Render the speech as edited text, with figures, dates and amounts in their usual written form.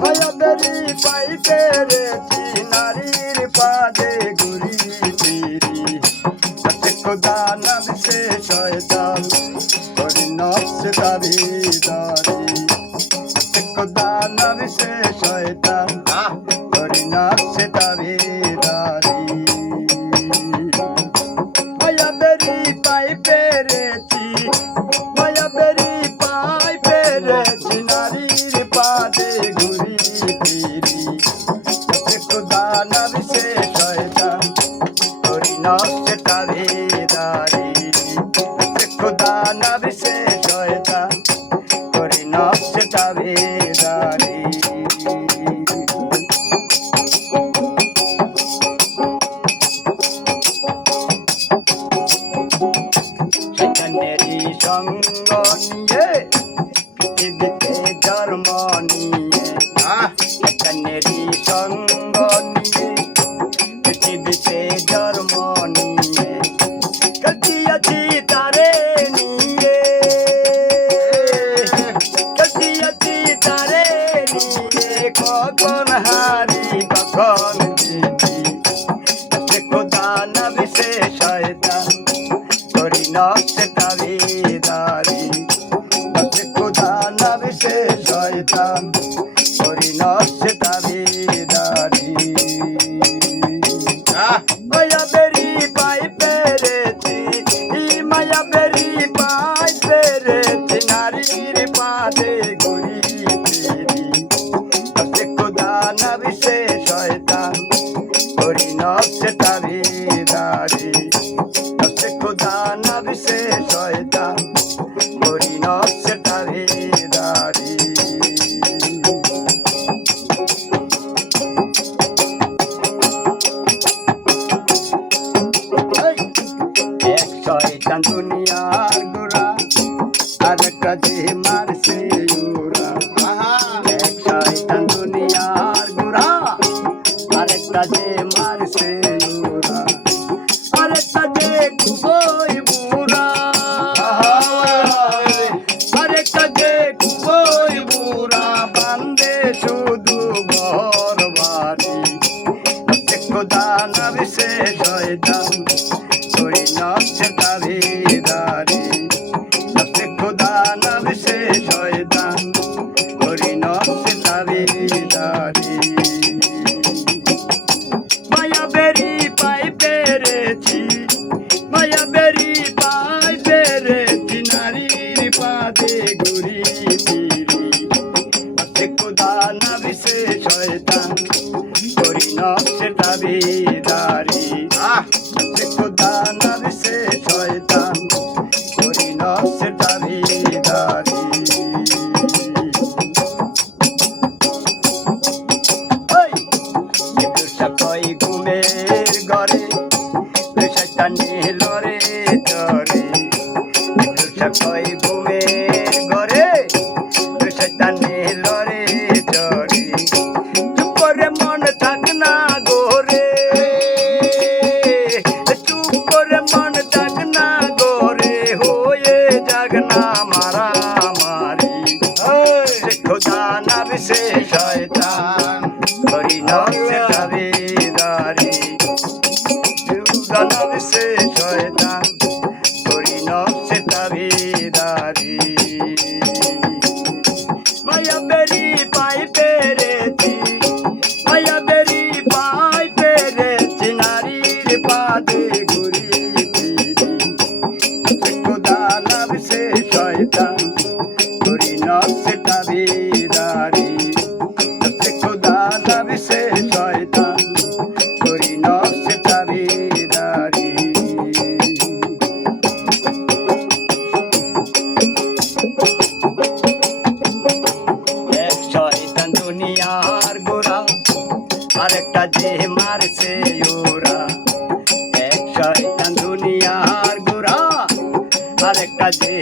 মায়া বেরি পাই পেরেছি নারীর পাদে ঘুরি ফিরি খোদা নব সে শয়তান করি নফস দাবিদারি খোদা নব সে শয়তান করি নফস দাবিদারি মায়া বেরি পাই পেরেছি মায়া বেরি পাই পেরেছি নারীর পাদে ঘুরি ফিরি খোদা নব সে শয়তান করি নফস দাবিদারি খোদা নব সে শয়তান করি নফস দাবিদারি সেখানেরই সঙ্গ নিয়ে পৃথিবীতে জন্ম নিয়ে সেখানেরই সঙ্গ নিয়ে পৃথিবীতে জন্ম নিয়ে কাটিয়াছি তারে নিয়ে কাটিয়াছি তারে নিয়ে কখন হারি কখন জিতি খোদা নবী সে শয়তান করি নফস দাবিদারি খোদা নবী সে শয়তান করি নফস দাবিদারি মায়া বেরি পাই পেরেছি মায়া বেরি পাই পেরেছি নারীর পাদে ঘুরি ফিরি খোদা নবী সে শয়তান করি নফস দাবিদারি খোদা নবী সে শয়তান করি নফস দাবিদারি এক শয়তান দুনিয়ার গোড়া আর একটা যে মারছে ওরা এক শয়তান দুনিয়ার গোড়া আর একটা যে মারছে ওরা আর একটা যে খুবই বুড়া আর একটা যে খুবই বুড়া বান্দে শুধু ঘর বাড়ি খোদা নবী সে শয়তান করি নফস দাবিদারি খোদা নবী সে শয়তান করি নফস দাবিদারি মায়া বেরি পাই পেরেছি মায়া বেরি পাই পেরেছি নারীর পাদে ঘুরি ফিরি খোদা নবী সে শয়তান করি নফস দাবিদারি খোদা নবী সে শয়তান করি নফস দাবিদারি কই ঘুমের ঘরে শয়তান লরে চরে কই ঘুমের ঘরে শয়তান লরে চরে চুপ করে মন থাক না গোরে চুপ করে মন থাক না গোরে হয়ে যাক না মারামারি খোদা নবী সে শয়তান করি নফস দাবিদারি খোদা নবী সে শয়তান করি নফস দাবিদারি মায়া বেরি পাই পেরেছি মায়া বেরি পাই পেরেছি নারীর পাদে ঘুরি ফিরি খোদা নবী সে শয়তান করি নফস দাবিদারি খোদা নবী সে শয়তান করি নফস দাবিদারি এক শয়তান দুনিয়ার গোড়া আরেকটা যে মারছে ওরা এক শয়তান দুনিয়ার গোড়া আরেকটা যে